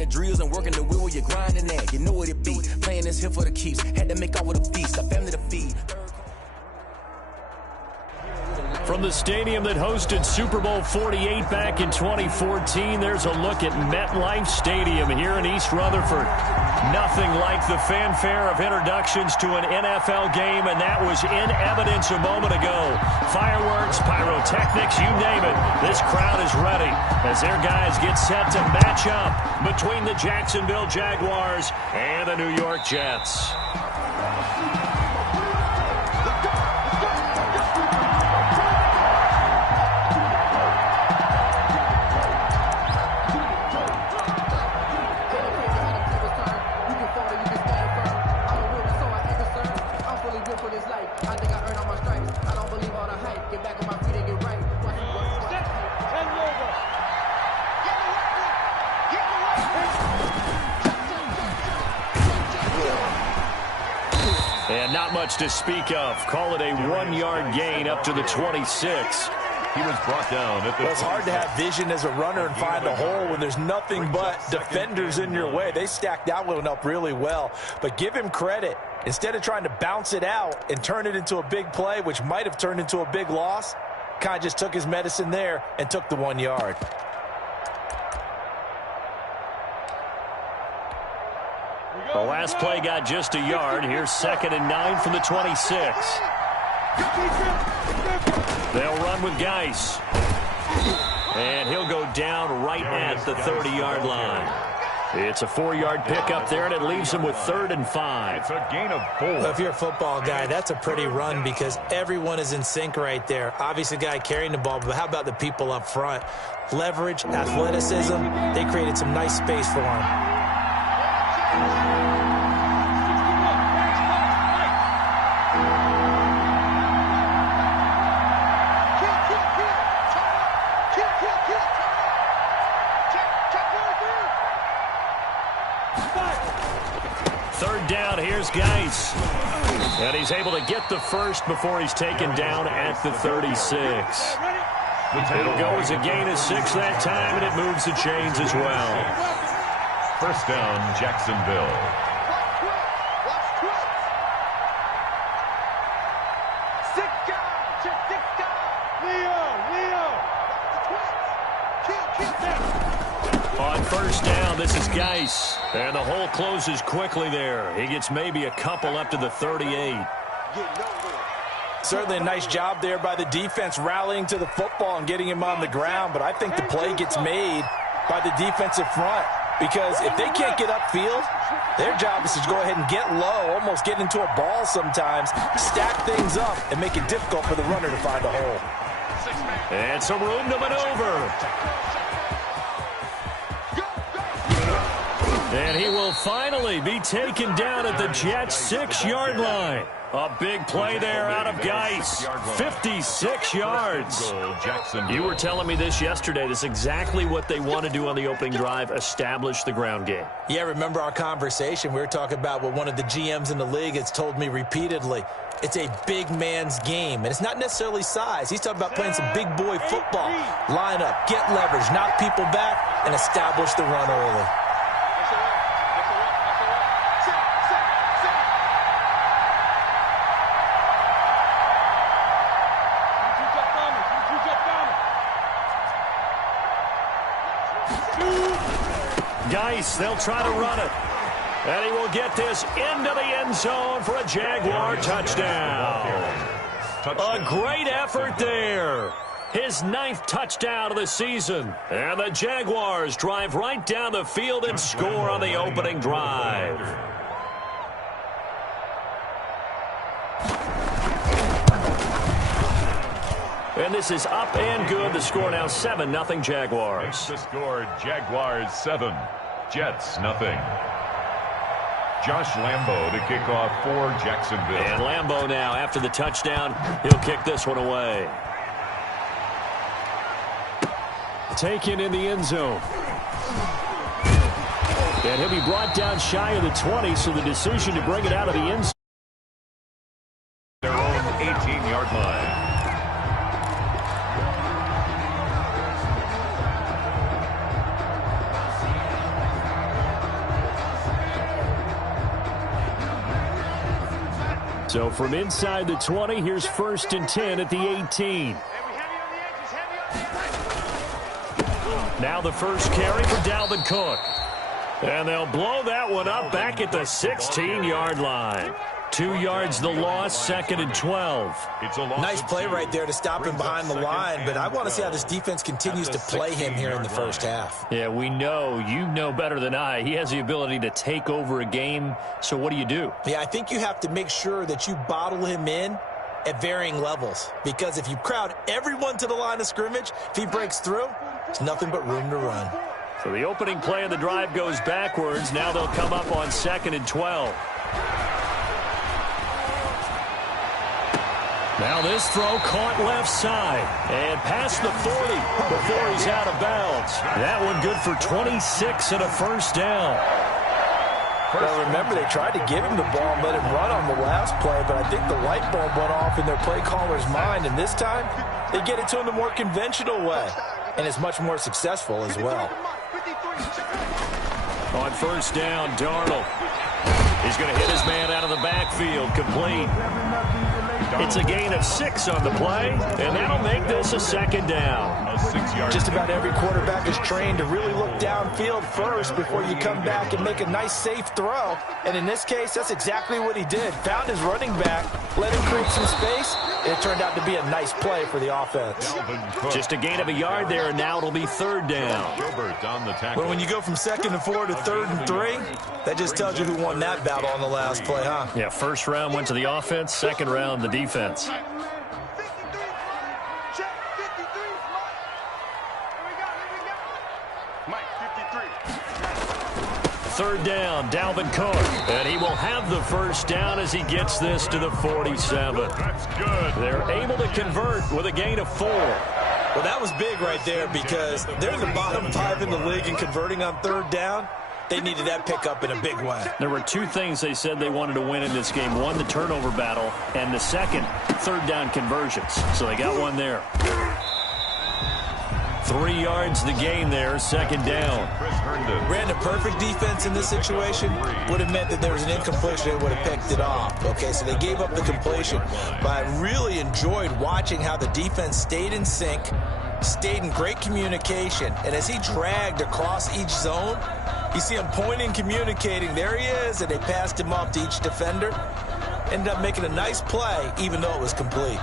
the drills and working the wheel where you're grinding at. You know what it be. Playing this here for the keeps. Had to make out with a feast. A family to feed. From the stadium that hosted Super Bowl 48 back in 2014, there's a look at MetLife Stadium here in East Rutherford. Nothing like the fanfare of introductions to an NFL game, and that was in evidence a moment ago. Fireworks, pyrotechnics, you name it. This crowd is ready as their guys get set to match up between the Jacksonville Jaguars and the New York Jets. And not much to speak of. Call it a 1-yard gain up to the 26. He was brought down at the Well, it's hard to have vision as a runner and find a hole when there's nothing but defenders in your way. They stacked that one up really well. But give him credit. Instead of trying to bounce it out and turn it into a big play, which might have turned into a big loss, kind of just took his medicine there and took the 1 yard. The last play got just a yard. Here's 2nd and 9 from the 26. They'll run with Geis. And he'll go down right at the 30-yard line. It's a 4-yard pickup there, and it leaves him with 3rd and 5. It's a gain of 4. Well, if you're a football guy, that's a pretty run because everyone is in sync right there. Obviously, the guy carrying the ball, but how about the people up front? Leverage, athleticism, they created some nice space for him. Third down, here's Geis. And he's able to get the first before he's taken down at the 36. It'll go as a gain of 6 that time, and it moves the chains as well. First down, Jacksonville. On first down, this is Geis. And the hole closes quickly there. He gets maybe a couple up to the 38. Certainly a nice job there by the defense rallying to the football and getting him on the ground, but I think the play gets made by the defensive front because if they can't get upfield, their job is to go ahead and get low, almost get into a ball sometimes, stack things up, and make it difficult for the runner to find a hole. And some room to maneuver. And he will finally be taken down at the Jets' 6-yard line. A big play there out of Geis. 56 yards. You were telling me this yesterday. This is exactly what they want to do on the opening drive, establish the ground game. Yeah, remember our conversation? We were talking about what one of the GMs in the league has told me repeatedly. It's a big man's game, and it's not necessarily size. He's talking about playing some big boy football. Line up, get leverage, knock people back, and establish the run early. Geis, they'll try to run it. And he will get this into the end zone for a Jaguar touchdown. A great effort there. His 9th touchdown of the season. And the Jaguars drive right down the field and score on the opening drive. And this is up and good. The score now 7-0 Jaguars. The score, Jaguars 7, Jets nothing. Josh Lambo to kick off for Jacksonville. And Lambo now, after the touchdown, he'll kick this one away. Taken in the end zone. And he'll be brought down shy of the 20, so the decision to bring it out of the end zone. Their own 18-yard line. So from inside the 20, here's 1st and 10 at the 18. Now the first carry for Dalvin Cook. And they'll blow that one up back at the 16-yard line. 2 yards the loss, 2nd and 12. Nice play right there to stop him behind the line, but I want to see how this defense continues to play him here in the first half. Yeah, we know. You know better than I. He has the ability to take over a game, so what do? Yeah, I think you have to make sure that you bottle him in at varying levels, because if you crowd everyone to the line of scrimmage, if he breaks through, there's nothing but room to run. So the opening play of the drive goes backwards. Now they'll come up on 2nd and 12. Now this throw caught left side and past the 40 before he's out of bounds. That one good for 26 and a first down. Well, remember, they tried to give him the ball and let him run on the last play, but I think the light bulb went off in their play caller's mind, and this time they get it to him the more conventional way, and it's much more successful as well. On first down, Darnold. He's going to hit his man out of the backfield, complete. It's a gain of 6 on the play, and that'll make this a 2nd down. Just about every quarterback is trained to really look downfield first before you come back and make a nice, safe throw. And in this case, that's exactly what he did. Found his running back, let him create some space, and it turned out to be a nice play for the offense. Just a gain of a yard there, and now it'll be 3rd down. Well, when you go from 2nd and 4 to 3rd and 3, that just tells you who won that battle on the last play, huh? Yeah, first round went to the offense, second round the defense. Third down, Dalvin Cook, and he will have the first down as he gets this to the 47. That's good. They're able to convert with a gain of 4. Well, that was big right there because they're in the bottom 5 in the league in converting on 3rd down. They needed that pickup in a big way. There were 2 things they said they wanted to win in this game. One, the turnover battle, and the second, 3rd down conversions. So they got one there. 3 yards the gain there, 2nd down. Ran a perfect defense in this situation. Would have meant that there was an incompletion. They would have picked it off. Okay, so they gave up the completion. But I really enjoyed watching how the defense stayed in sync, stayed in great communication. And as he dragged across each zone, you see him pointing, communicating. There he is, and they passed him off to each defender. Ended up making a nice play, even though it was complete.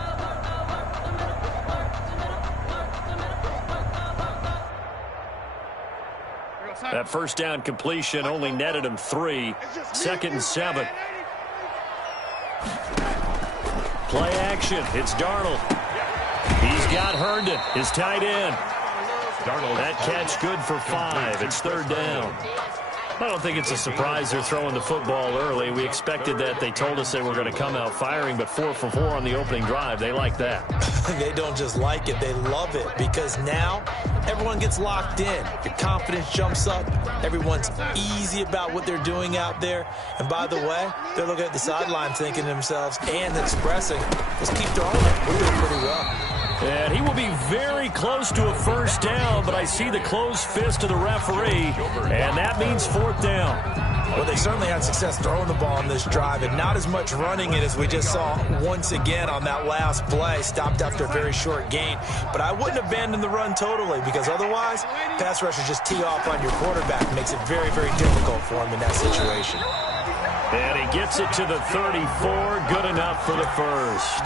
That first down completion only netted him 3. 2nd and 7. Play action. It's Darnold. He's got Herndon, his tight end. That catch good for 5. It's 3rd down. I don't think it's a surprise they're throwing the football early. We expected that. They told us they were going to come out firing, but 4 for 4 on the opening drive. They like that. They don't just like it. They love it because now everyone gets locked in. Your confidence jumps up. Everyone's easy about what they're doing out there. And by the way, they're looking at the sideline thinking to themselves and expressing, let's keep throwing it. We're doing pretty well. And he will be very close to a first down, but I see the closed fist of the referee, and that means 4th down. Well, they certainly had success throwing the ball on this drive and not as much running it as we just saw once again on that last play. Stopped after a very short gain. But I wouldn't abandon the run totally because otherwise, pass rushers just tee off on your quarterback. Makes it very, very difficult for him in that situation. And he gets it to the 34. Good enough for the first.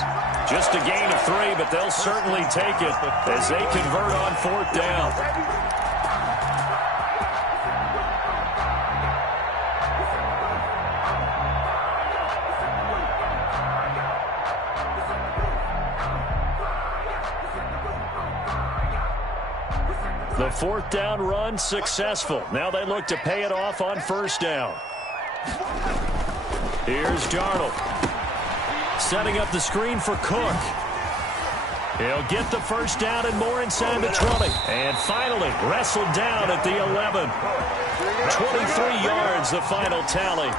Just a gain of 3, but they'll certainly take it as they convert on 4th down. The 4th down run successful. Now they look to pay it off on 1st down. Here's Darnold. Setting up the screen for Cook. He'll get the first down and more inside the 20. And finally wrestled down at the 11. 23 yards, the final tally.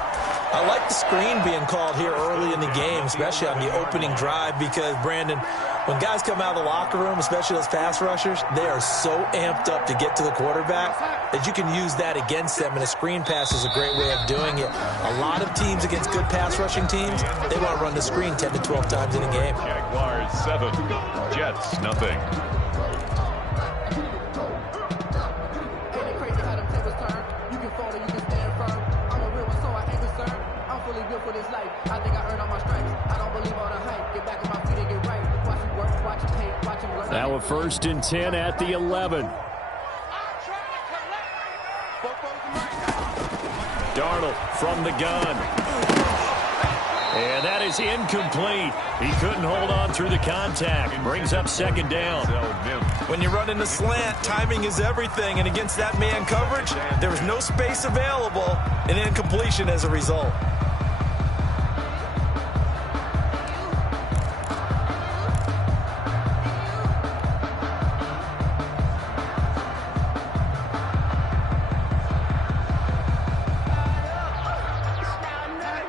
I like the screen being called here early in the game, especially on the opening drive, because, Brandon, when guys come out of the locker room, especially those pass rushers, they are so amped up to get to the quarterback that you can use that against them, and a screen pass is a great way of doing it. A lot of teams against good pass rushing teams, they want to run the screen 10 to 12 times in a game. Jaguars 7, Jets nothing. Now a 1st and 10 at the 11. Darnold from the gun. And that is incomplete. He couldn't hold on through the contact. Brings up 2nd down. When you run in the slant, timing is everything. And against that man coverage, there was no space available, and incompletion as a result.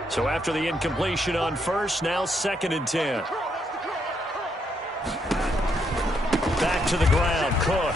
So after the incompletion on 1st, now 2nd and 10. Back to the ground, Cook.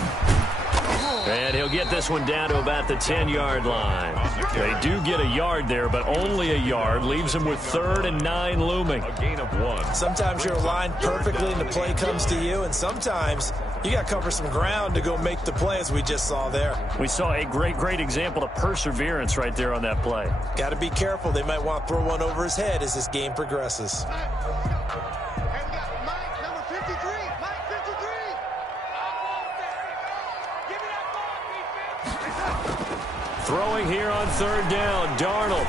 And he'll get this one down to about the 10-yard line. They do get a yard there, but only a yard. Leaves them with 3rd and 9 looming. A gain of 1. Sometimes you're aligned perfectly and the play comes to you, and sometimes you got to cover some ground to go make the play, as we just saw there. We saw a great example of perseverance right there on that play. Got to be careful. They might want to throw one over his head as this game progresses. Throwing here on 3rd down, Darnold.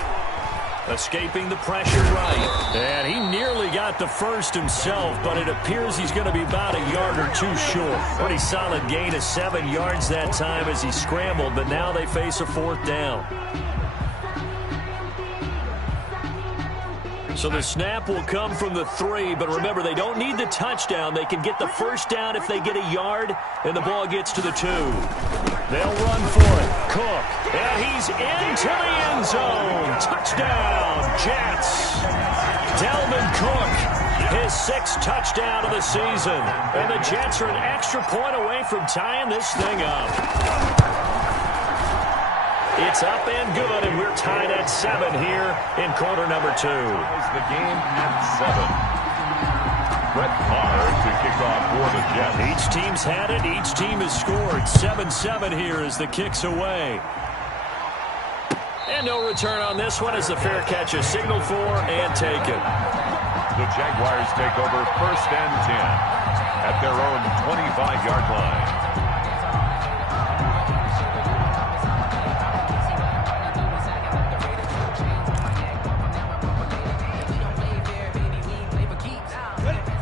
Escaping the pressure right. And he nearly got the 1st himself, but it appears he's going to be about a yard or 2 short. Pretty solid gain of 7 yards that time as he scrambled, but now they face a 4th down. So the snap will come from the 3, but remember, they don't need the touchdown. They can get the 1st down if they get a yard, and the ball gets to the 2. They'll run for it. Cook. And he's into the end zone. Touchdown, Jets. Dalvin Cook, his 6th touchdown of the season. And the Jets are an extra point away from tying this thing up. It's up and good, and we're tied at 7 here in quarter number 2. The game at 7. Brett Favre to kick off for the Jets. Each team's had it. Each team has scored. 7-7 here as the kick's away. And no return on this one as the fair catch is signaled for and taken. The Jaguars take over 1st and 10 at their own 25-yard line.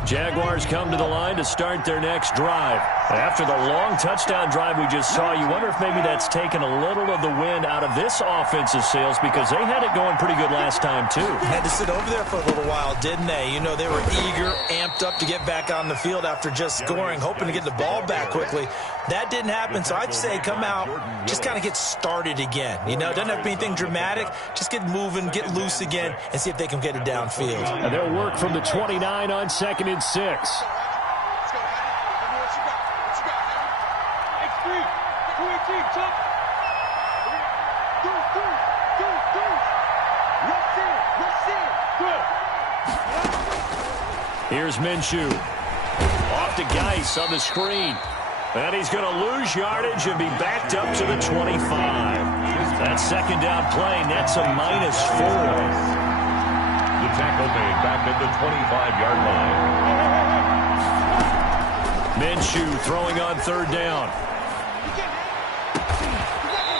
Jaguars come to the line to start their next drive. After the long touchdown drive we just saw, you wonder if maybe that's taken a little of the wind out of this offensive sails, because they had it going pretty good last time, too. Had to sit over there for a little while, didn't they? You know, they were eager, amped up to get back on the field after just scoring, hoping to get the ball back quickly. That didn't happen, so I'd say come out, just kind of get started again. You know, it doesn't have to be anything dramatic. Just get moving, get loose again, and see if they can get it downfield. And they'll work from the 29 on 2nd and 6. Here's Minshew. Off to Geis on the screen. And he's going to lose yardage and be backed up to the 25. That 2nd down play nets a -4. The tackle made back at the 25-yard line. Minshew throwing on 3rd down.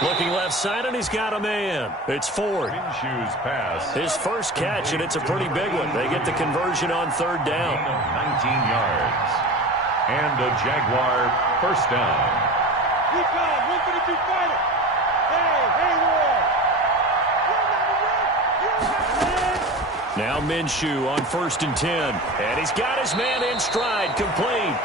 Looking left side, and he's got a man. It's Ford. Minshew's pass. His first catch, and it's a pretty big one. They get the conversion on 3rd down. 19 yards. And a Jaguar 1st down. Now Minshew on 1st and 10. And he's got his man in stride, complete.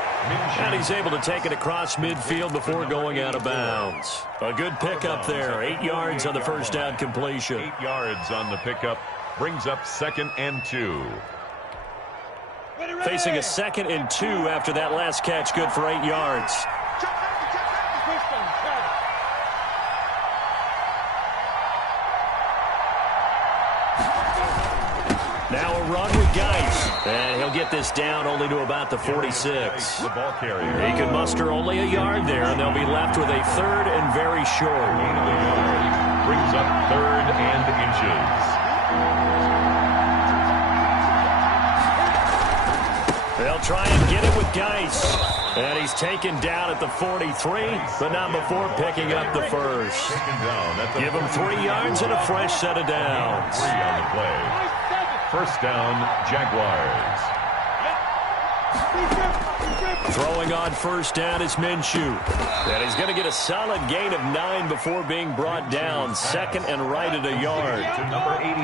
And he's able to take it across midfield before going out of bounds. A good pickup there. 8 yards on the 1st down completion. 8 yards on the pickup Brings up 2nd and 2. Facing a 2nd and 2 after that last catch, good for 8 yards. Now a run with Geis. And he'll get this down only to about the 46. The ball carrier. He can muster only a yard there, and they'll be left with a 3rd and very short. Brings up 3rd and inches. They'll try and get it with Geis. And he's taken down at the 43, but not before picking up the first. Give him 3 yards and a fresh set of downs. 3 on the play. First down, Jaguars. Throwing on first down is Minshew. And he's going to get a solid gain of 9 before being brought down. 2nd and right at a yard. To number 83.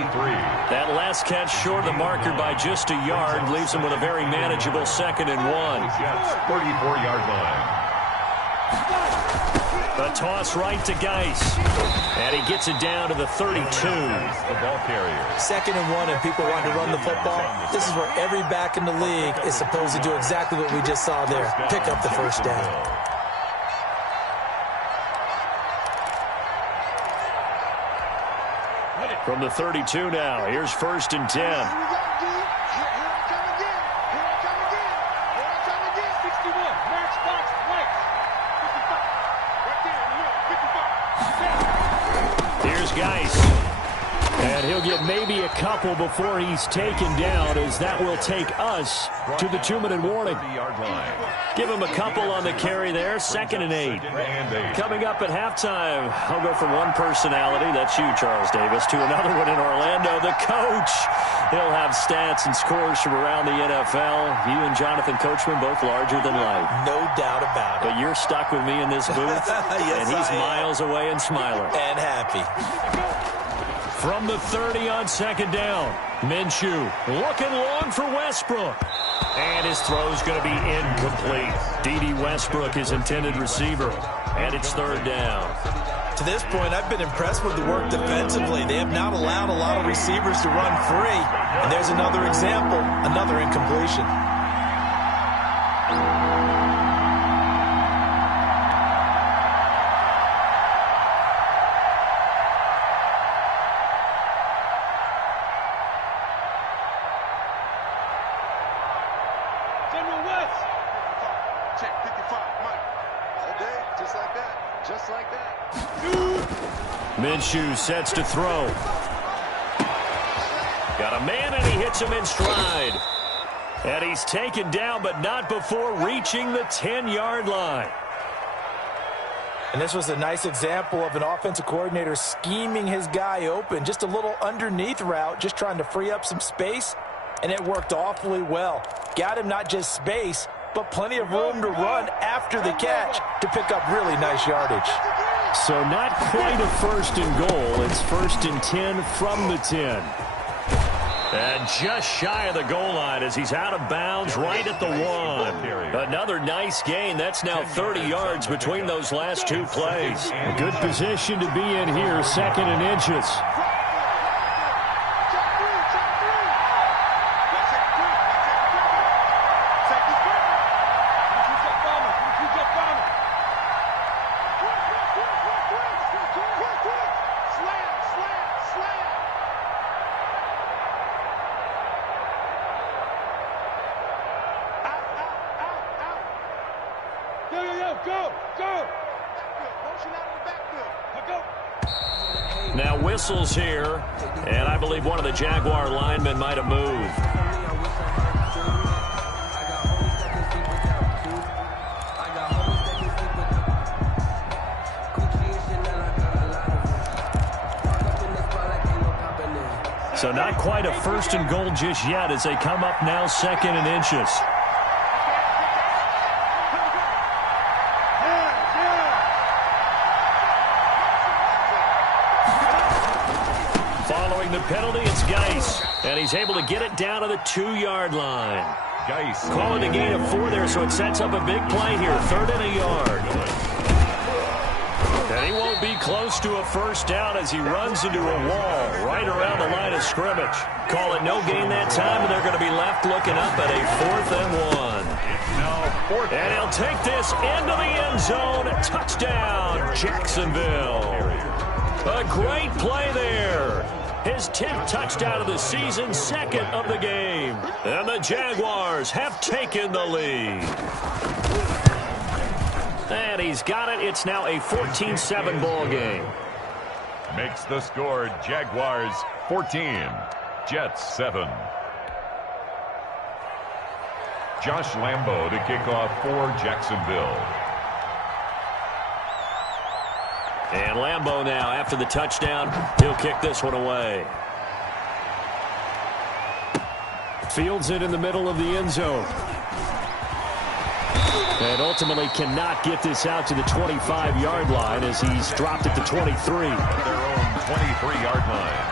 That last catch short of the marker by just a yard leaves him with a very manageable 2nd and 1. Jets, 34-yard line. A toss right to Geis. And he gets it down to the 32. The ball carrier. 2nd and 1 and people want to run the football. This is where every back in the league is supposed to do exactly what we just saw there. Pick up the first down. From the 32 now, here's 1st and 10. Here's Geis. And he'll get maybe a couple before he's taken down, as that will take us to the 2-minute warning. Give him a couple on the carry there. 2nd and 8. Coming up at halftime, I'll go from one personality, that's you, Charles Davis, to another one in Orlando, the coach. He'll have stats and scores from around the NFL. You and Jonathan Coachman both larger than life. No doubt about it. But you're stuck with me in this booth, yes, and he's miles away and smiling. And happy. From the 30 on 2nd down, Minshew looking long for Westbrook. And his throw's going to be incomplete. D.D. Westbrook, his intended receiver. And it's 3rd down. To this point, I've been impressed with the work defensively. They have not allowed a lot of receivers to run free. And there's another example, another incompletion. Minshew sets to throw. Got a man, and he hits him in stride. And he's taken down, but not before reaching the 10-yard line. And this was a nice example of an offensive coordinator scheming his guy open. Just a little underneath route, just trying to free up some space. And it worked awfully well. Got him not just space, but plenty of room to run after the catch to pick up really nice yardage. So not quite a 1st and goal. It's 1st and 10 from the 10. And just shy of the goal line as he's out of bounds right at the 1. Another nice gain. That's now 30 yards between those last 2 plays. A good position to be in here, 2nd and inches. Now whistles here, and I believe one of the Jaguar linemen might have moved. So not quite a 1st and goal just yet as they come up now 2nd and inches. The penalty, it's Geis, and he's able to get it down to the 2-yard line. Geis calling a gain of 4 there, so it sets up a big play here, 3rd and a yard. And He won't be close to a first down as he runs into a wall right around the line of scrimmage. Call it no gain that time, and they're going to be left looking up at a 4th and 1. And he'll take this into the end zone. Touchdown, Jacksonville. A great play there. His 10th touchdown of the season, 2nd of the game. And the Jaguars have taken the lead. And he's got it. It's now a 14-7 ball game. Makes the score Jaguars 14, Jets 7. Josh Lambo to kick off for Jacksonville. And Lambo now, after the touchdown, he'll kick this one away. Fields it in the middle of the end zone. And ultimately cannot get this out to the 25-yard line as he's dropped it to 23. At their own 23-yard line.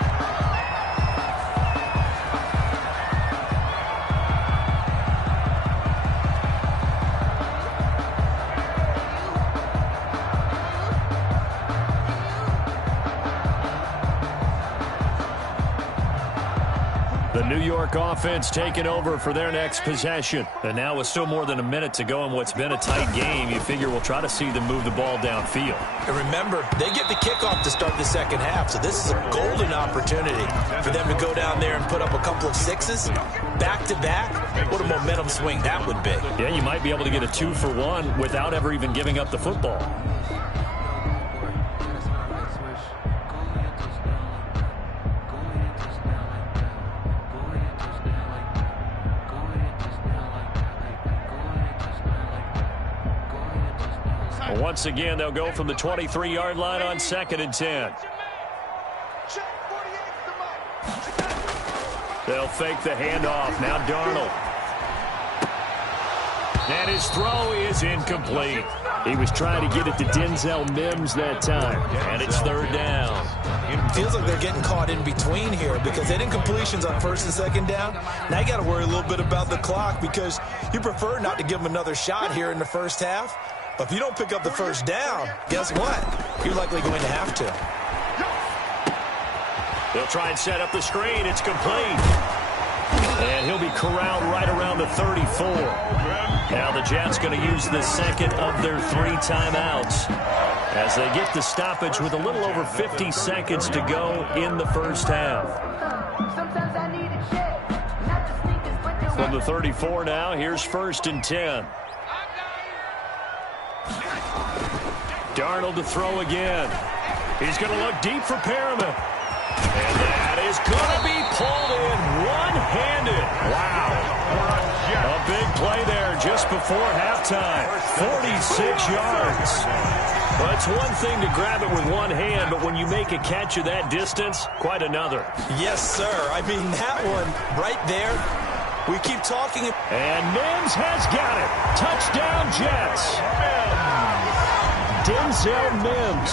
The New York offense taking over for their next possession. And now with still more than a minute to go in what's been a tight game, you figure we'll try to see them move the ball downfield. And remember, they get the kickoff to start the second half, so this is a golden opportunity for them to go down there and put up a couple of sixes back-to-back. What a momentum swing that would be. Yeah, you might be able to get a 2-for-1 without ever even giving up the football. Once again, they'll go from the 23-yard line on 2nd and 10. They'll fake the handoff. Now Darnold. And his throw is incomplete. He was trying to get it to Denzel Mims that time. And it's 3rd down. It feels like they're getting caught in between here because they didn't completions on 1st and 2nd down. Now you got to worry a little bit about the clock because you prefer not to give them another shot here in the first half. But if you don't pick up the first down, guess what? You're likely going to have to. They'll try and set up the screen. It's complete. And he'll be corralled right around the 34. Now the Jets going to use the 2nd of their 3 timeouts as they get the stoppage with a little over 50 seconds to go in the first half. From the 34 now, here's 1st and 10. Darnold to throw again. He's going to look deep for Perriman. And that is going to be pulled in one-handed. Wow. A big play there just before halftime. 46 yards. Well, it's one thing to grab it with one hand, but when you make a catch of that distance, quite another. Yes, sir. I mean, that one right there, we keep talking. And Mims has got it. Touchdown, Jets. Denzel Mims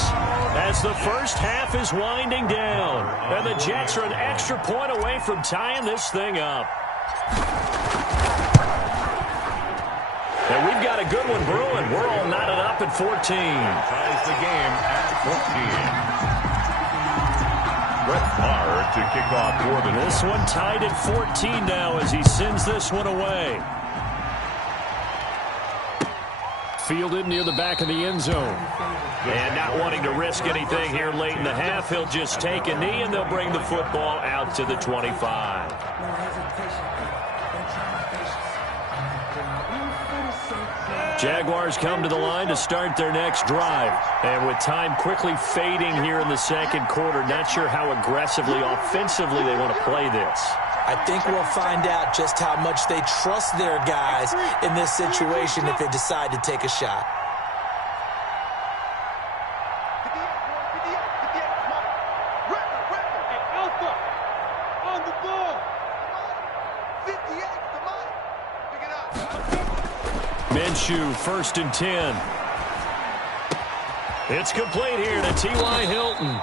as the first half is winding down. And the Jets are an extra point away from tying this thing up. And we've got a good one brewing. We're all knotted up at 14. Ties the game at 14. Brett Maher to kick off for the... This one tied at 14 now as he sends this one away. Fielded near the back of the end zone. And not wanting to risk anything here late in the half, he'll just take a knee and they'll bring the football out to the 25. Jaguars come to the line to start their next drive. And with time quickly fading here in the second quarter, not sure how aggressively, offensively they want to play this. I think we'll find out just how much they trust their guys in this situation if they decide to take a shot. Minshew, 1st and 10. It's complete here to T.Y. Hilton.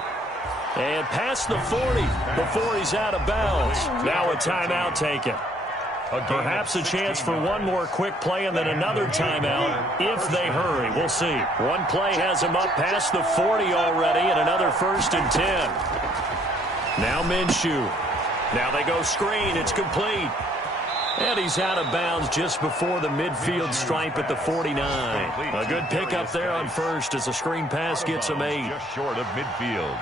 And past the 40 before he's out of bounds. Now a timeout taken. Perhaps a chance for one more quick play and then another timeout if they hurry. We'll see. One play has them up past the 40 already and another 1st and 10. Now Minshew. Now they go screen. It's complete. And he's out of bounds just before the midfield stripe at the 49. A good pickup there on first as a screen pass gets him 8. Just short of midfield.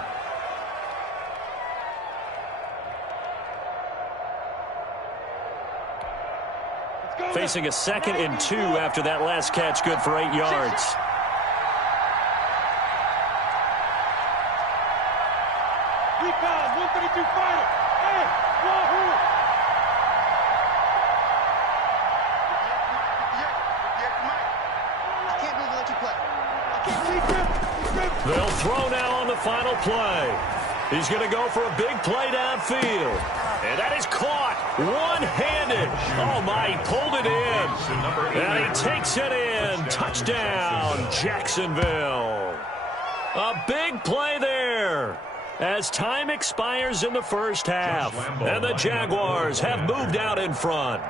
Facing a 2nd and 2 after that last catch, good for 8 yards. Recon, 132 final. Hey, Wahoo! I can't move and let you play. I can't see. They'll throw now on the final play. He's going to go for a big play downfield. And that is caught one-handed. Oh, my, he pulled it in. And he takes it in. Touchdown, Jacksonville. A big play there as time expires in the first half. And the Jaguars have moved out in front.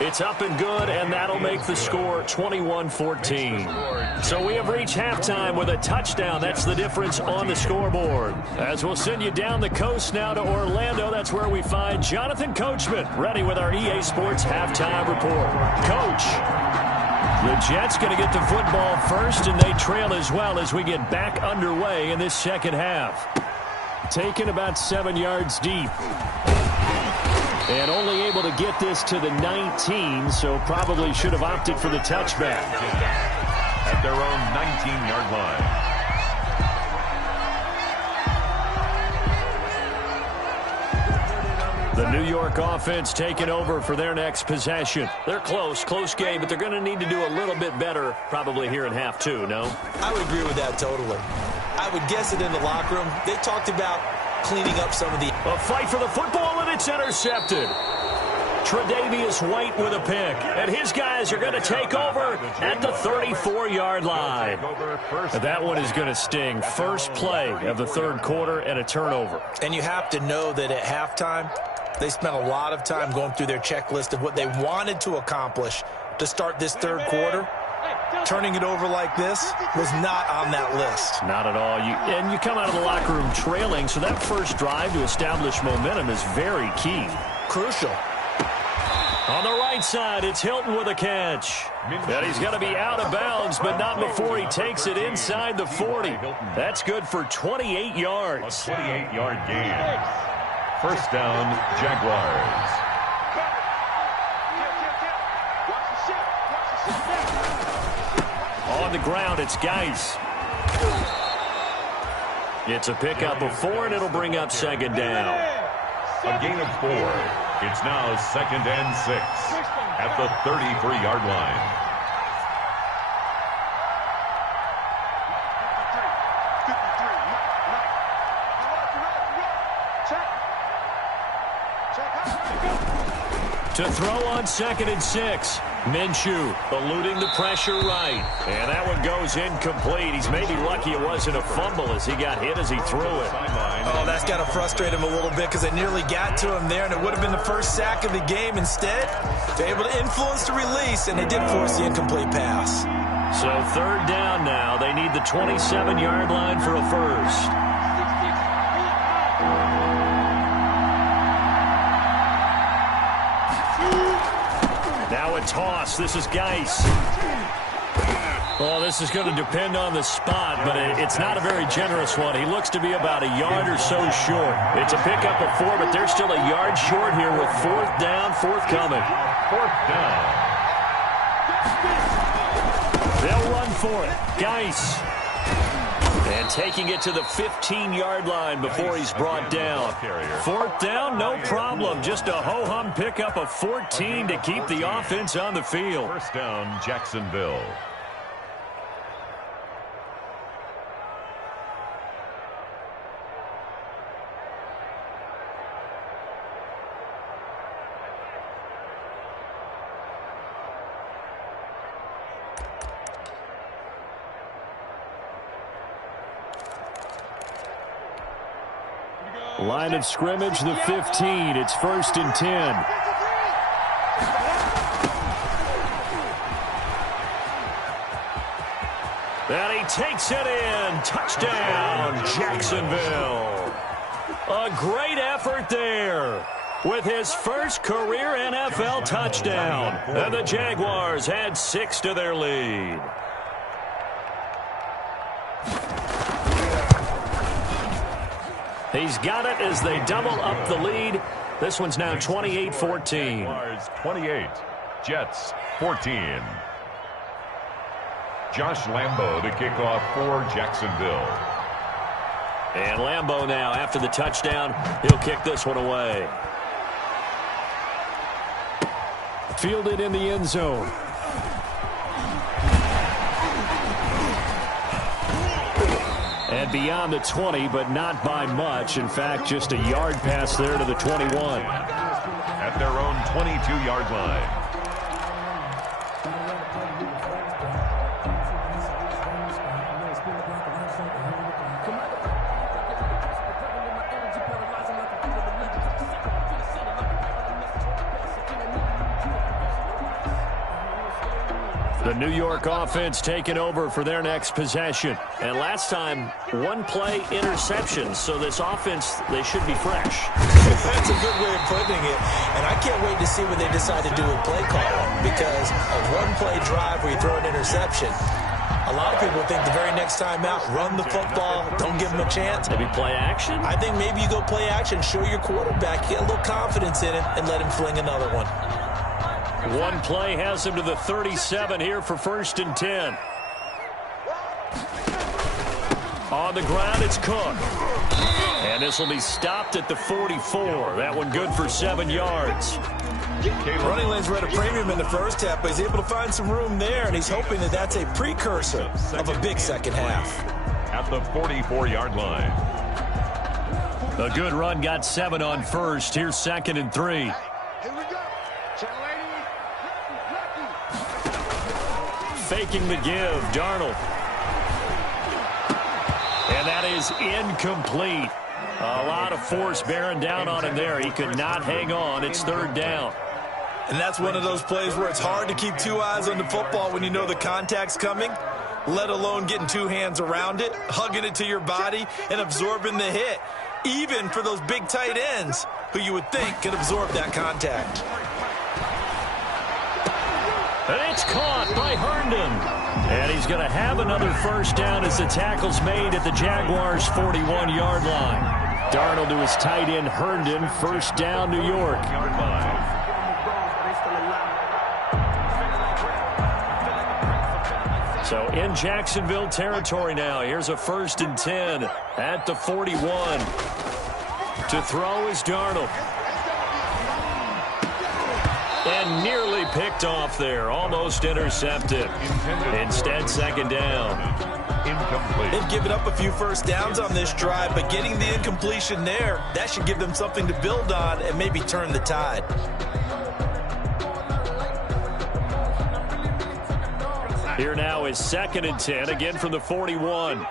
It's up and good, and that'll make the score 21-14. So we have reached halftime with a touchdown. That's the difference on the scoreboard. As we'll send you down the coast now to Orlando, that's where we find Jonathan Coachman, ready with our EA Sports halftime report. Coach, the Jets going to get the football first, and they trail as well as we get back underway in this second half. Taken about 7 yards deep. And only able to get this to the 19, so probably should have opted for the touchback. At their own 19-yard line. The New York offense taking over for their next possession. They're close game, but they're going to need to do a little bit better probably here in half 2, no? I would agree with that totally. I would guess it in the locker room. They talked about cleaning up some of the... A fight for the football, and it's intercepted. Tre'Davious White with a pick. And his guys are going to take over at the 34-yard line. That one is going to sting. First play of the third quarter and a turnover. And you have to know that at halftime, they spent a lot of time going through their checklist of what they wanted to accomplish to start this third quarter. Turning it over like this was not on that list. Not at all. You come out of the locker room trailing, so that first drive to establish momentum is very key. Crucial. On the right side, it's Hilton with a catch. And he's going to be out of bounds, but not before he takes it inside the 40. That's good for 28 yards. A 28-yard gain. First down, Jaguars. On the ground, it's Geis. It's a pickup of 4, and it'll bring up second down. A gain of 4. It's now 2nd and 6 at the 33-yard line. To throw on 2nd and 6. Minshew eluding the pressure right. And that one goes incomplete. He's maybe lucky it wasn't a fumble as he got hit as he threw it. Oh, that's got to frustrate him a little bit because it nearly got to him there, and it would have been the first sack of the game. Instead, they're able to influence the release, and they did force the incomplete pass. So third down now. They need the 27-yard line for a first. Now a toss. This is Geis. Oh, this is going to depend on the spot, but it's not a very generous one. He looks to be about a yard or so short. It's a pickup of 4, but they're still a yard short here with fourth down, forthcoming. Fourth down. They'll run for it. Geis. And taking it to the 15-yard line before he's brought down. Fourth down, no problem. Just a ho-hum pickup of 14 to keep the offense on the field. First down, Jacksonville. Line of scrimmage, the 15. It's 1st and 10. And he takes it in. Touchdown, Jacksonville. A great effort there with his first career NFL touchdown. And the Jaguars add 6 to their lead. He's got it as they double up the lead. This one's now 28-14. 28, Jets 14. Josh Lambo to kick off for Jacksonville. And Lambo now, after the touchdown, he'll kick this one away. Fielded in the end zone. And beyond the 20, but not by much. In fact, just a yard pass there to the 21. At their own 22-yard line. The New York offense taking over for their next possession. And last time, one-play interception. So this offense, they should be fresh. That's a good way of putting it. And I can't wait to see what they decide to do with play calling. Because a one-play drive where you throw an interception, a lot of people think the very next time out, run the football, don't give them a chance. Maybe play action? I think maybe you go play action, show your quarterback, get a little confidence in him, and let him fling another one. One play has him to the 37 here for 1st and 10. On the ground, it's Cook. And this will be stopped at the 44. That one good for 7 yards. Running lanes were at a premium in the first half, but he's able to find some room there, and he's hoping that that's a precursor of a big second half. At the 44-yard line. A good run got 7 on first. Here's 2nd and 3. Faking the give, Darnold. And that is incomplete. A lot of force bearing down on him there. He could not hang on. It's 3rd down. And that's one of those plays where it's hard to keep 2 eyes on the football when you know the contact's coming, let alone getting 2 hands around it, hugging it to your body, and absorbing the hit, even for those big tight ends who you would think could absorb that contact. And it's caught by Herndon. And he's going to have another 1st down as the tackle's made at the Jaguars' 41-yard line. Darnold to his tight end, Herndon. 1st down, New York. So in Jacksonville territory now. Here's a 1st and 10 at the 41. To throw is Darnold. And nearly picked off there. Almost intercepted. Instead, 2nd down. Incomplete. They've given up a few 1st downs on this drive, but getting the incompletion there, that should give them something to build on and maybe turn the tide. Here now is 2nd and 10, again from the 41.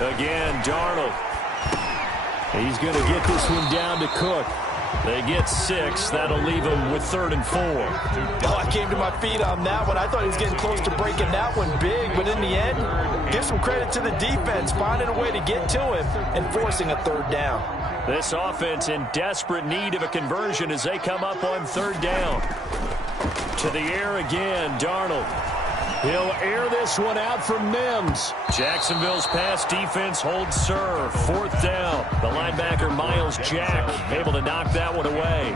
Again, Darnold. He's going to get this one down to Cook. They get 6. That'll leave him with 3rd and 4. Oh, I came to my feet on that one. I thought he was getting close to breaking that one big, but in the end, give some credit to the defense, finding a way to get to him and forcing a 3rd down. This offense in desperate need of a conversion as they come up on 3rd down. To the air again, Darnold. He'll air this one out from Mims. Jacksonville's pass defense holds serve. 4th down. The linebacker, Miles Jack, able to knock that one away.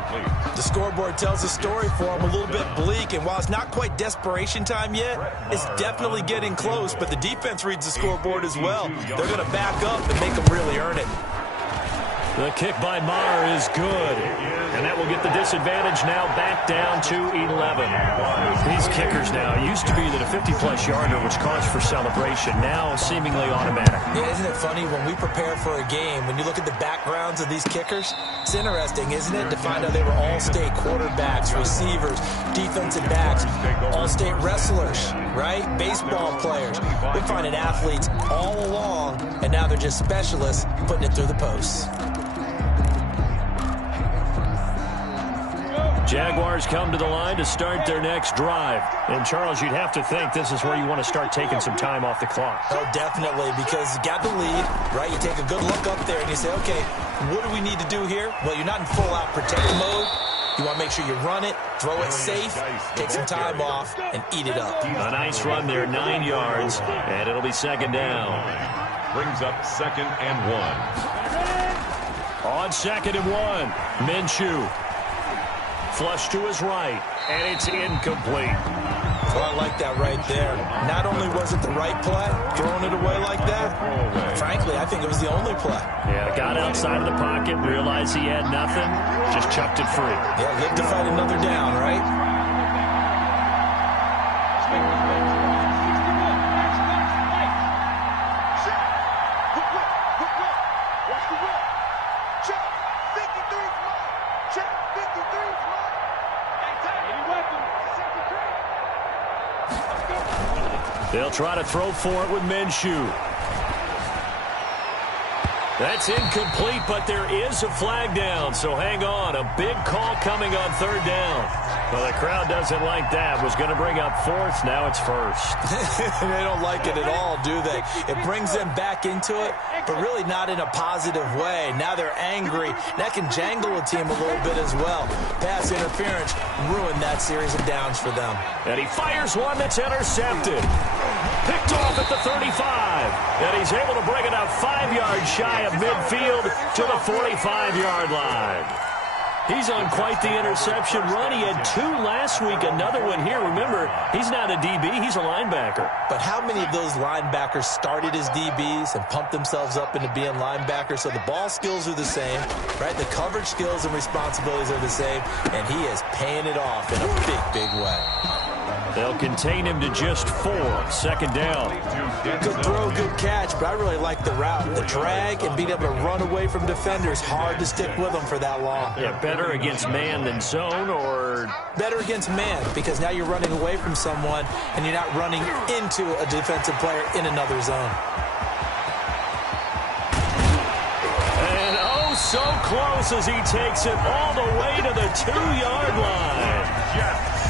The scoreboard tells a story for him, a little bit bleak, and while it's not quite desperation time yet, it's definitely getting close, but the defense reads the scoreboard as well. They're going to back up and make them really earn it. The kick by Maher is good. And that will get the disadvantage now back down to 11. These kickers now, it used to be that a 50-plus yarder was cause for celebration. Now seemingly automatic. Yeah, isn't it funny when we prepare for a game, when you look at the backgrounds of these kickers, it's interesting, isn't it, to find out they were all-state quarterbacks, receivers, defensive backs, all-state wrestlers, right? Baseball players. We're finding athletes all along, and now they're just specialists putting it through the posts. Jaguars come to the line to start their next drive. And, Charles, you'd have to think this is where you want to start taking some time off the clock. Oh, definitely, because you got the lead, right? You take a good look up there and you say, okay, what do we need to do here? Well, you're not in full-out protect mode. You want to make sure you run it, throw it safe, take some time off, and eat it up. A nice run there, 9 yards, and it'll be second down. Brings up 2nd and 1. On 2nd and 1, Minshew. Flush to his right, and it's incomplete. Well, I like that right there. Not only was it the right play, throwing it away like that, frankly, I think it was the only play. Yeah, got outside of the pocket, realized he had nothing, just chucked it free. Yeah, live to fight another down, right? They'll try to throw for it with Minshew. That's incomplete, but there is a flag down, so hang on. A big call coming on 3rd down. Well, the crowd doesn't like that. Was going to bring up 4th. Now it's 1st. They don't like it at all, do they? It brings them back into it, but really not in a positive way. Now they're angry. That can jangle a team a little bit as well. Pass interference ruined that series of downs for them. And he fires one that's intercepted. Picked off at the 35. And he's able to bring it up 5 yards shy of midfield to the 45-yard line. He's on quite the interception run. He had 2 last week, another one here. Remember, he's not a DB, he's a linebacker. But how many of those linebackers started as DBs and pumped themselves up into being linebackers? So the ball skills are the same, right? The coverage skills and responsibilities are the same, and he is paying it off in a big, big way. They'll contain him to just 4. 2nd down. Good throw, good catch, but I really like the route. The drag and being able to run away from defenders, hard to stick with them for that long. Yeah, better against man than zone, or? Better against man, because now you're running away from someone and you're not running into a defensive player in another zone. And oh, so close as he takes it all the way to the 2-yard line.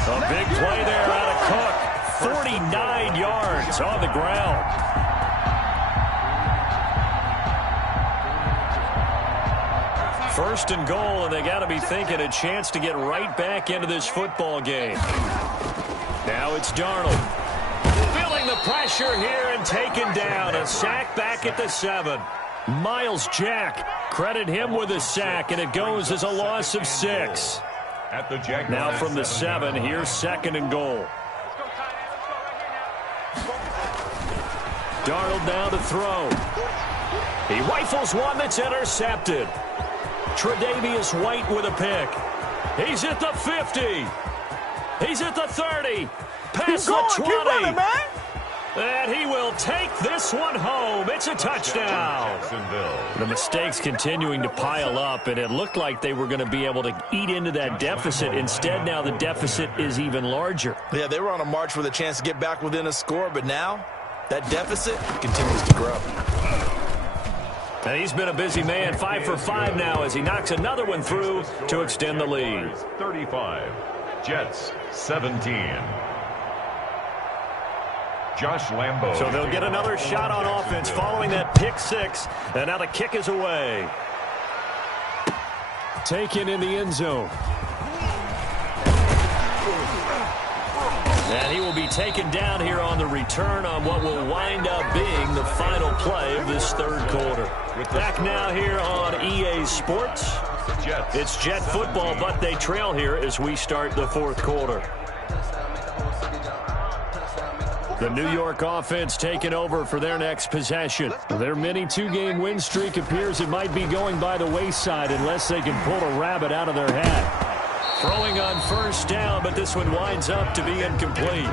A big play there out of Cook. 49 yards on the ground. First and goal, and they got to be thinking a chance to get right back into this football game. Now it's Darnold. Feeling the pressure here and taken down. A sack back at the 7. Miles Jack, credit him with a sack, and it goes as a loss of 6. At the Jaguars. Now from the 7, here's 2nd and goal. Darnold now to throw. He rifles one that's intercepted. Tre'Davious White with a pick. He's at the 50. He's at the 30. Past the 20. Keep running, man. And he will take this one home. It's a touchdown. The mistakes continuing to pile up, and it looked like they were going to be able to eat into that deficit. Instead, now the deficit is even larger. Yeah, they were on a march with a chance to get back within a score, but now that deficit continues to grow. And he's been a busy man, 5 for 5 now as he knocks another one through to extend the lead. 35, Jets 17. Josh Lambo. So they'll get another shot on offense following that pick 6. And now the kick is away. Taken in the end zone. And he will be taken down here on the return on what will wind up being the final play of this 3rd quarter. Back now here on EA Sports. It's Jet football, but they trail here as we start the 4th quarter. The New York offense taking over for their next possession. Their mini two-game win streak appears it might be going by the wayside unless they can pull a rabbit out of their hat. Throwing on first down, but this one winds up to be incomplete.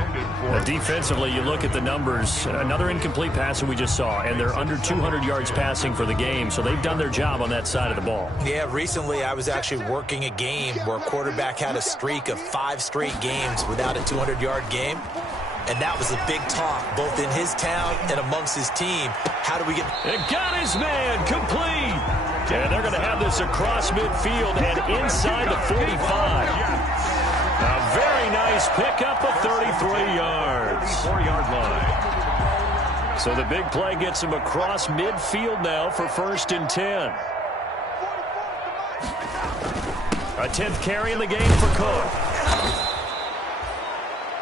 Defensively, you look at the numbers. Another incomplete pass that we just saw, and they're under 200 yards passing for the game, so they've done their job on that side of the ball. Yeah, recently I was actually working a game where a quarterback had a streak of 5 straight games without a 200-yard game. And that was a big talk, both in his town and amongst his team. How do we get... It got his man complete. And they're going to have this across midfield and inside the 45. A very nice pickup of 33 yards. 4-yard line. So the big play gets him across midfield now for 1st and 10. A 10th carry in the game for Cook.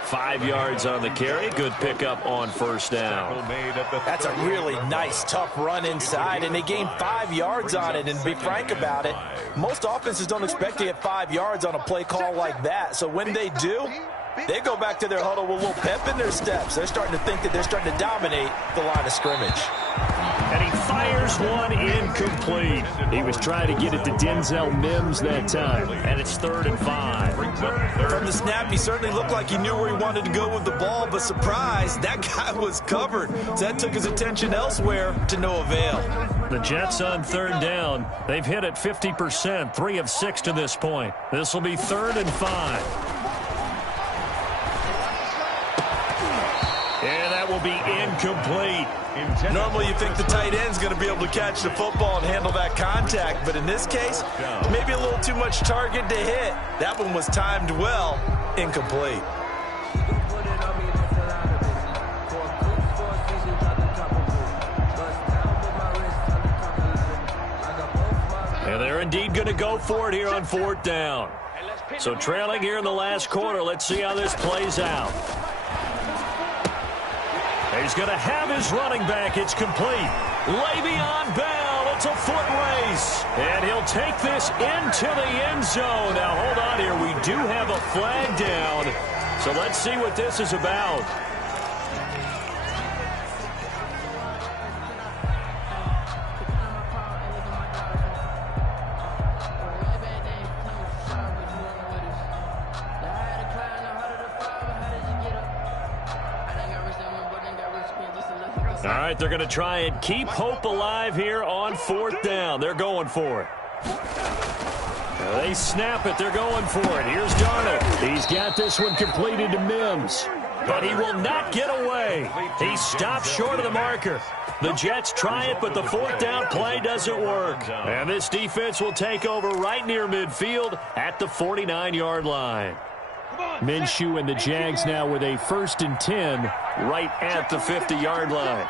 5 yards on the carry. Good pickup on first down. That's a really nice, tough run inside, and they gained 5 yards on it. And to be frank about it, most offenses don't expect to get 5 yards on a play call like that. So when they do, they go back to their huddle with a little pep in their steps. They're starting to think that they're starting to dominate the line of scrimmage. And he fires one incomplete. He was trying to get it to Denzel Mims that time. And it's 3rd and 5. From the snap, he certainly looked like he knew where he wanted to go with the ball, but surprise, that guy was covered. So that took his attention elsewhere to no avail. The Jets on 3rd down. They've hit it 50%, 3 of 6 to this point. This will be 3rd and 5. And that will be incomplete. Normally you think the tight end's going to be able to catch the football and handle that contact, but in this case, maybe a little too much target to hit. That one was timed well, incomplete. And they're indeed going to go for it here on 4th down. So trailing here in the last quarter, let's see how this plays out. He's going to have his running back. It's complete. Le'Veon Bell. It's a foot race. And he'll take this into the end zone. Now, hold on here. We do have a flag down. So let's see what this is about. All right, they're going to try and keep hope alive here on 4th down. They're going for it. They snap it. They're going for it. Here's Darnold. He's got this one completed to Mims. But he will not get away. He stops short of the marker. The Jets try it, but the 4th down play doesn't work. And this defense will take over right near midfield at the 49-yard line. Minshew and the Jags now with a 1st and 10 right at the 50-yard line.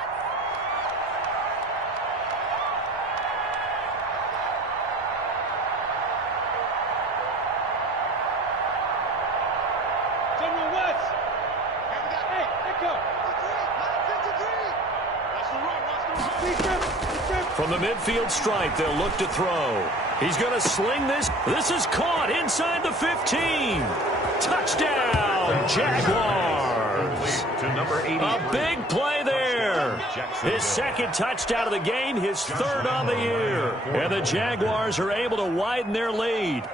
From the midfield stripe, they'll look to throw. He's going to sling this. This is caught inside the 15. Touchdown, Jaguars. To number 80. A big play there. His 2nd touchdown of the game, his 3rd on the year. And the Jaguars are able to widen their lead.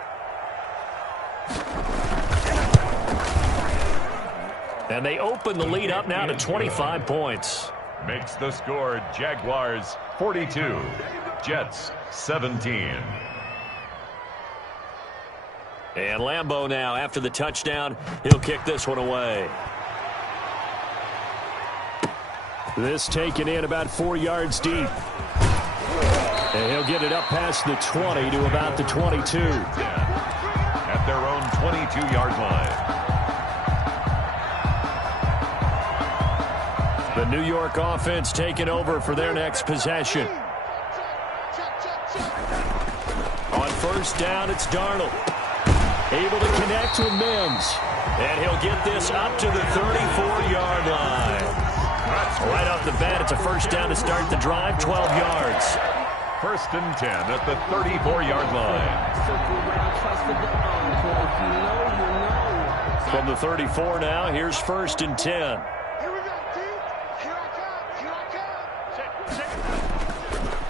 And they open the lead up now to 25 points. Makes the score Jaguars 42, Jets 17. And Lambeau now, after the touchdown, he'll kick this one away. This taken in about 4 yards deep. And he'll get it up past the 20 to about the 22. At their own 22-yard line. The New York offense taking over for their next possession. On 1st down, it's Darnold. Able to connect with Mims. And he'll get this up to the 34-yard line. Right off the bat, it's a 1st down to start the drive, 12 yards. 1st and 10 at the 34-yard line. From the 34 now, here's 1st and 10.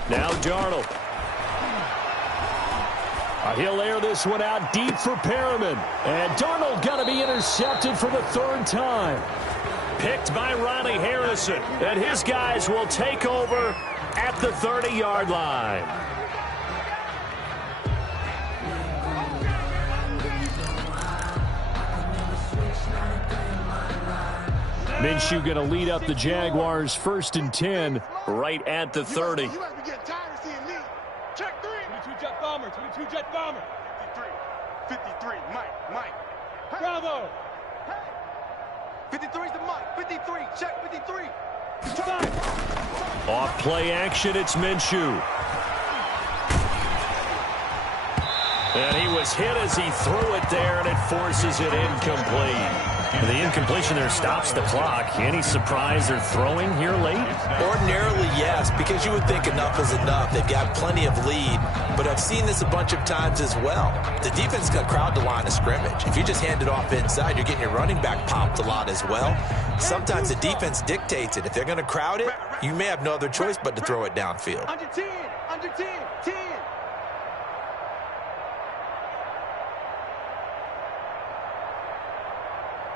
Now Darnold. He'll air this one out deep for Perriman. And Darnold going to be intercepted for the third time. Picked by Ronnie Harrison. And his guys will take over at the 30-yard line. Minshew going to lead up the Jaguars 1st and 10 right at the 30. You must be getting tired of seeing me. Check 3. 22 jet bomber. 22 jet bomber. 53. Mike. Bravo. Hey. 53's the Mike. 53. Check 53. Off play action, it's Minshew. And he was hit as he threw it there, and it forces it incomplete. The incompletion there stops the clock. Any surprise they're throwing here late? Ordinarily, yes, because you would think enough is enough. They've got plenty of lead, but I've seen this a bunch of times as well. The defense is going to crowd the line of scrimmage. If you just hand it off inside, you're getting your running back popped a lot as well. Sometimes the defense dictates it. If they're going to crowd it, you may have no other choice but to throw it downfield. Under 10. 10.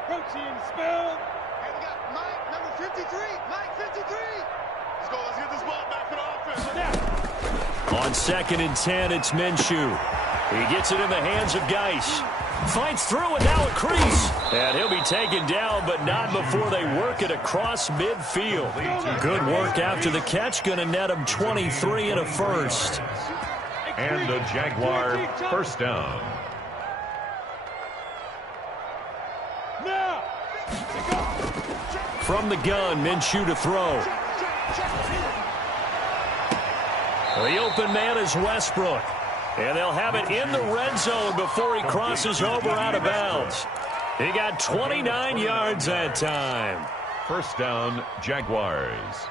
Protein spilled. Hey, we got Mike, number 53. Mike, 53. Let's go. Let's get this ball back for the offense. On 2nd and 10, it's Minshew. He gets it in the hands of Geis. Fights through and now a crease. And he'll be taken down, but not before they work it across midfield. Good work after the catch. Going to net him 23 and a first. And the Jaguar 1st down. From the gun, Minshew to throw. The open man is Westbrook. And they'll have it in the red zone before he crosses over out of bounds. He got 29 yards that time. 1st down, Jaguars.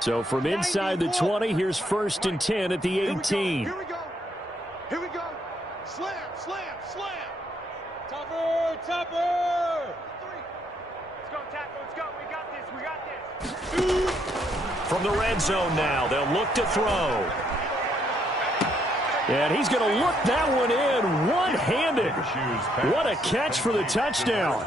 So from inside the 20, here's 1st and 10 at the 18. Here we go. Slam. Topper. Let's go, tackle. Let's go. We got this. From the red zone now, they'll look to throw. And he's going to look that one in one-handed. What a catch for the touchdown.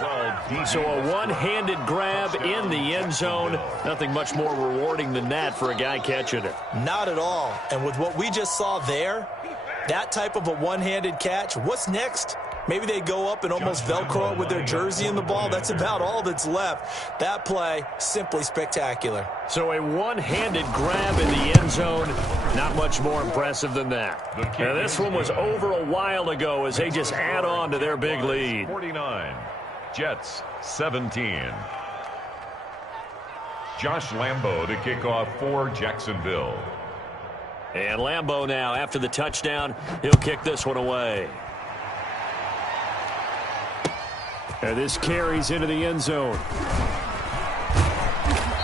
So a one-handed grab in the end zone. Nothing much more rewarding than that for a guy catching it. Not at all. And with what we just saw there, that type of a one-handed catch, what's next? Maybe they go up and almost Velcro it with their jersey in the ball. That's about all that's left. That play, simply spectacular. So a one-handed grab in the end zone. Not much more impressive than that. Now, this one was over a while ago as they just add on to their big lead. 49. Jets 17. Josh Lambo to kick off for Jacksonville. And Lambo now, after the touchdown, he'll kick this one away. And this carries into the end zone.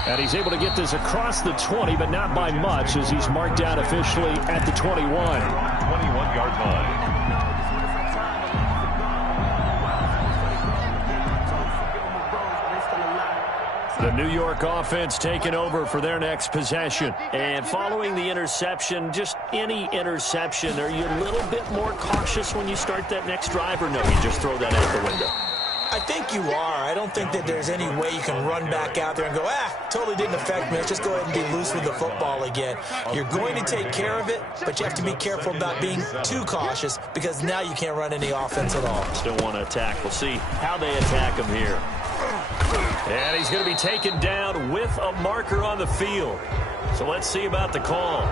And he's able to get this across the 20, but not by much, as he's marked out officially at the 21. 21-yard line. The New York offense taking over for their next possession. And following the interception, just any interception, are you a little bit more cautious when you start that next drive, or no, you just throw that out the window? I think you are. I don't think that there's any way you can run back out there and go, totally didn't affect me. Let's just go ahead and be loose with the football again. You're going to take care of it, but you have to be careful about being too cautious because now you can't run any offense at all. Still want to attack. We'll see how they attack him here. And he's going to be taken down with a marker on the field. So let's see about the call.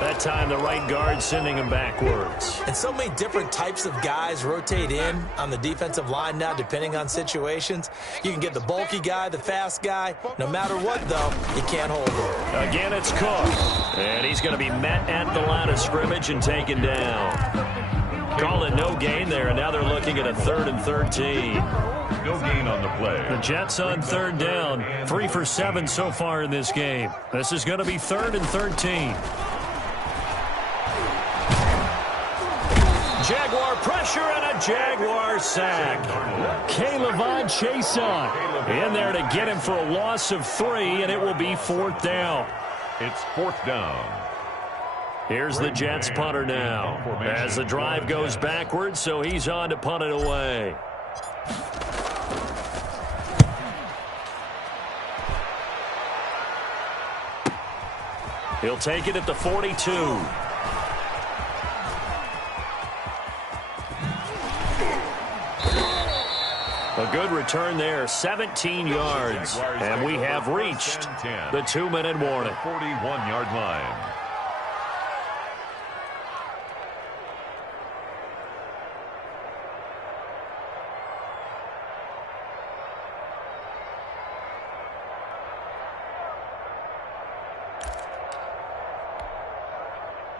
That time, the right guard sending him backwards. And so many different types of guys rotate in on the defensive line now, depending on situations. You can get the bulky guy, the fast guy. No matter what, though, you can't hold him. Again, it's Cook. And he's going to be met at the line of scrimmage and taken down. Call it no gain there, and now they're looking at a 3rd and 13. No gain on the play. The Jets on 3rd down. 3 for 7 so far in this game. This is going to be 3rd and 13. Jaguar pressure and a Jaguar sack. K'Lavon Chaisson in there to get him for a loss of 3, and it will be 4th down. It's 4th down. Here's the Jets punter now. As the drive goes backwards, so he's on to punt it away. He'll take it at the 42. A good return there, 17 yards. And we have reached the 2-minute warning. 41-yard line.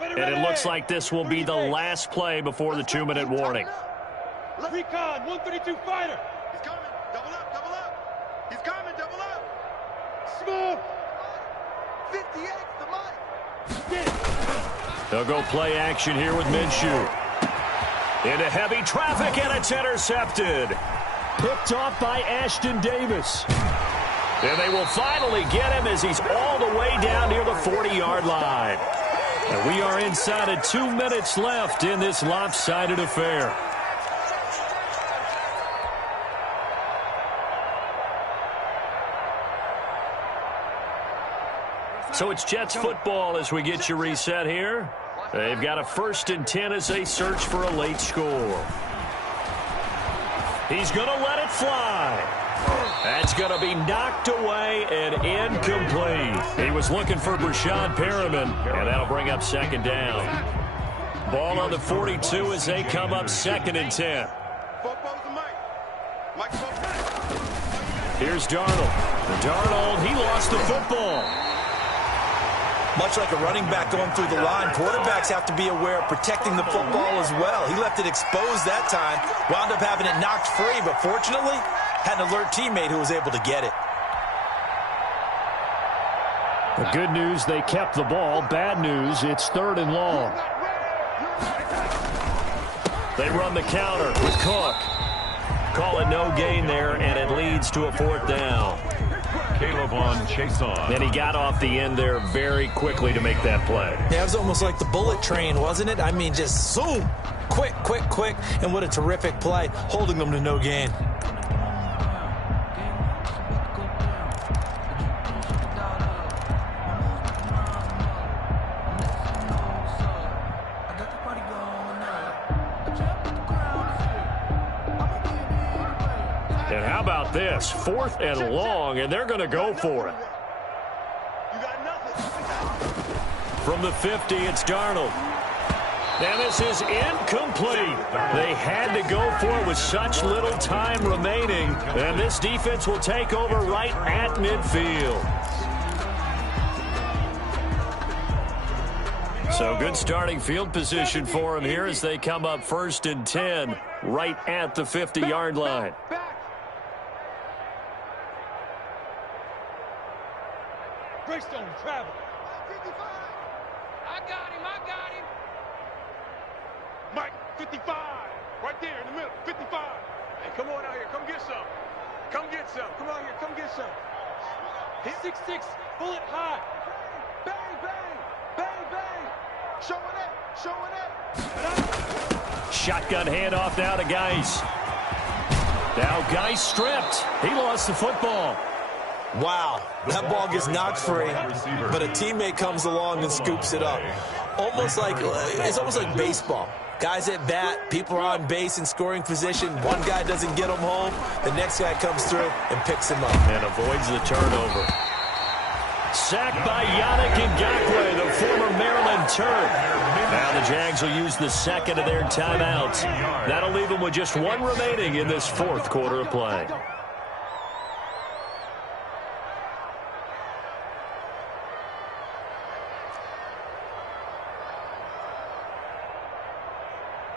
And it looks like this will be the last play before the 2-minute warning. Recon, 132 fighter. He's coming. Double up, double up. He's coming, double up. Smooth. 58, the mic. They'll go play action here with Minshew. Into heavy traffic, and it's intercepted. Picked off by Ashton Davis. And they will finally get him as he's all the way down near the 40-yard line. And we are inside of 2 minutes left in this lopsided affair. So it's Jets football as we get you reset here. They've got a 1st and 10 as they search for a late score. He's going to let it fly. That's going to be knocked away and incomplete. He was looking for Brashad Perriman, and that'll bring up 2nd down. Ball on the 42 as they come up 2nd and 10. Here's Darnold. Darnold, he lost the football. Much like a running back going through the line, quarterbacks have to be aware of protecting the football as well. He left it exposed that time, wound up having it knocked free, but fortunately, had an alert teammate who was able to get it. The good news, they kept the ball. Bad news, it's 3rd and long. They run the counter with Cook. Call it no gain there, and it leads to a 4th down. Caleb on chase on. And he got off the end there very quickly to make that play. Yeah, it was almost like the bullet train, wasn't it? I mean, just zoom. Quick, quick, quick. And what a terrific play, holding them to no gain. And how about this? 4th and long, and they're going to go for it. From the 50, it's Darnold. And this is incomplete. They had to go for it with such little time remaining. And this defense will take over right at midfield. So good starting field position for them here as they come up 1st and 10 right at the 50-yard line. Greystone travel. I got him. Mike, 55. Right there in the middle, 55. Hey, come on out here. Come get some. Come out here. Come get some. Hit 6'6", bullet high. Bang, bang, bang, bang. Showing it. Shotgun handoff now to Geis. Now Geis stripped. He lost the football. Wow, that ball gets knocked free, but a teammate comes along and scoops it up. It's almost like baseball. Guys at bat, people are on base in scoring position. One guy doesn't get him home. The next guy comes through and picks him up. And avoids the turnover. Sacked by Yannick Ngakoue, the former Maryland Terp. Now the Jags will use the 2nd of their timeouts. That'll leave them with just 1 remaining in this 4th quarter of play.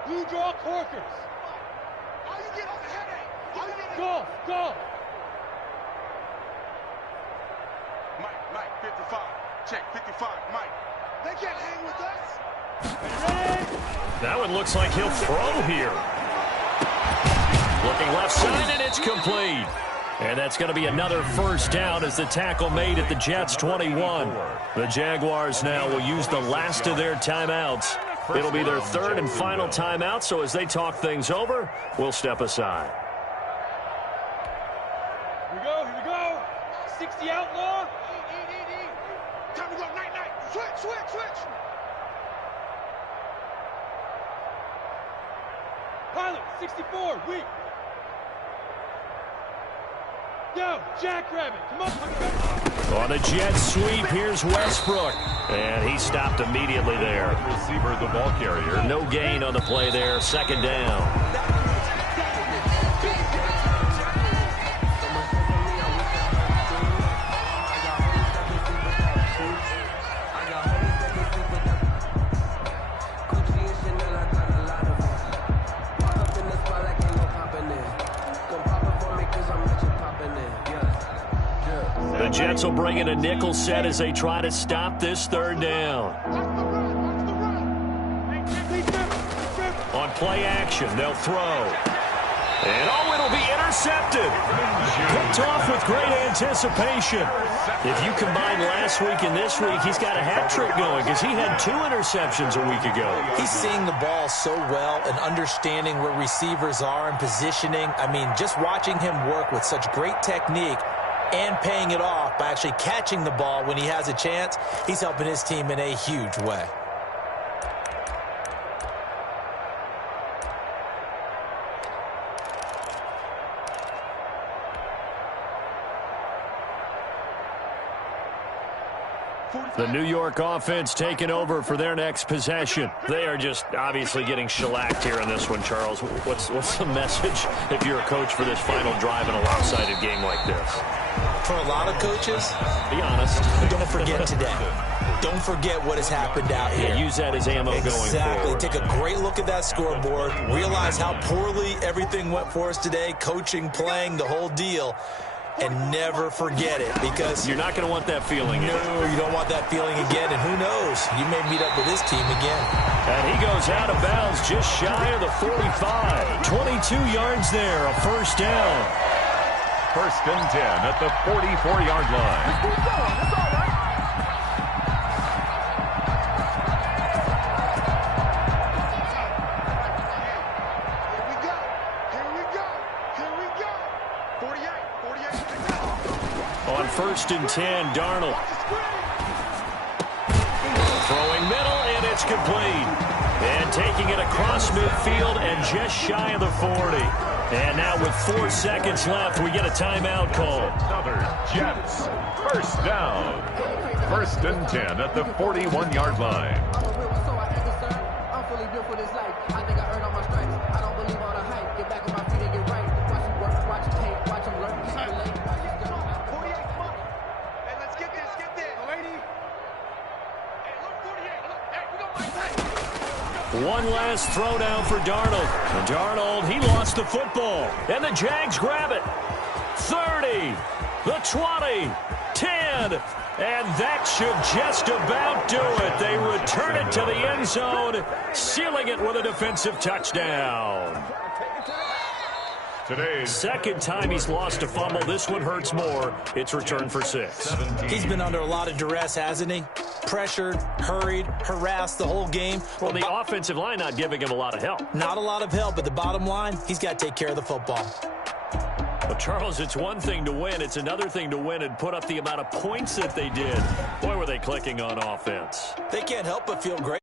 Blue draw corkers. How you get off the headache? Go. Mike, 55. Check, 55, Mike. They can't hang with us. That one looks like he'll throw here. Looking left side, and it's complete. And that's going to be another first down as the tackle made at the Jets' 21. The Jaguars now will use the last of their timeouts. It'll be their third and final timeout, so as they talk things over, we'll step aside. Here we go. 60 outlaw. Time to go, night. Switch. Pilot, 64, weak. Yo, Jackrabbit, come on. On the jet sweep, here's Westbrook. And he stopped immediately there. Receiver, the ball carrier. No gain on the play there. Second down. The Jets will bring in a nickel set as they try to stop this third down. On play action, they'll throw. And it'll be intercepted. Picked off with great anticipation. If you combine last week and this week, he's got a hat trick going because he had 2 interceptions a week ago. He's seeing the ball so well and understanding where receivers are and positioning. I mean, just watching him work with such great technique and paying it off by actually catching the ball when he has a chance, he's helping his team in a huge way. The New York offense taking over for their next possession. They are just obviously getting shellacked here in this one, Charles. What's the message if you're a coach for this final drive in a lopsided game like this? For a lot of coaches, be honest. Don't forget today. Don't forget what has happened out here. Use that as ammo going forward. Exactly. Take a great look at that scoreboard. Realize how poorly everything went for us today. Coaching, playing, the whole deal. And never forget it, because you're not going to want that feeling. No, you don't want that feeling again. And who knows? You may meet up with this team again. And he goes out of bounds just shy of the 45. 22 yards there, a first down. First and 10 at the 44-yard line. Let's keep going. It's all right. On first and 10, Darnold. Throwing middle, and it's complete. And taking it across midfield and just shy of the 40. And now with 4 seconds left, we get a timeout call. Another Jets. First down. First and 10 at the 41-yard line. I'm fully built for this life. I think I earned all my stripes. I don't believe all the hype. Get back on my feet and get right. Watch him work, watch him tape, watch him learn. One last throwdown for Darnold. And Darnold, he lost the football. And the Jags grab it. 30, the 20, 10. And that should just about do it. They return it to the end zone, sealing it with a defensive touchdown. Today's second time he's lost a fumble. This one hurts more. It's returned for 6. He's been under a lot of duress, hasn't he? Pressured, hurried, harassed the whole game. Well, the offensive line not giving him a lot of help. Not a lot of help, but the bottom line, he's got to take care of the football. Well, Charles, it's one thing to win. It's another thing to win and put up the amount of points that they did. Boy, were they clicking on offense. They can't help but feel great.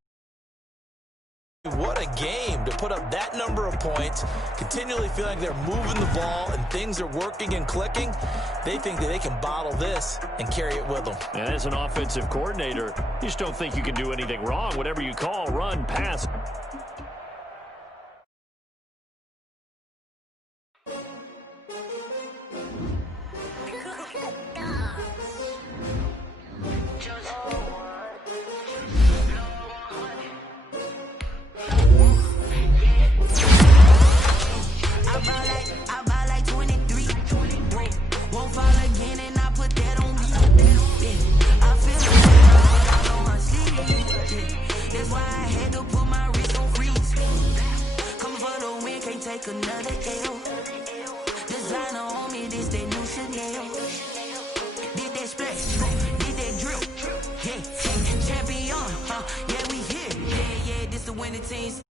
What a game to put up that number of points, continually feeling like they're moving the ball and things are working and clicking. They think that they can bottle this and carry it with them. And as an offensive coordinator, you just don't think you can do anything wrong. Whatever you call, run, pass. That's why I had to put my wrist Did that splash, did that drip. Yeah, champion, yeah, we here. Yeah, this the winning teams.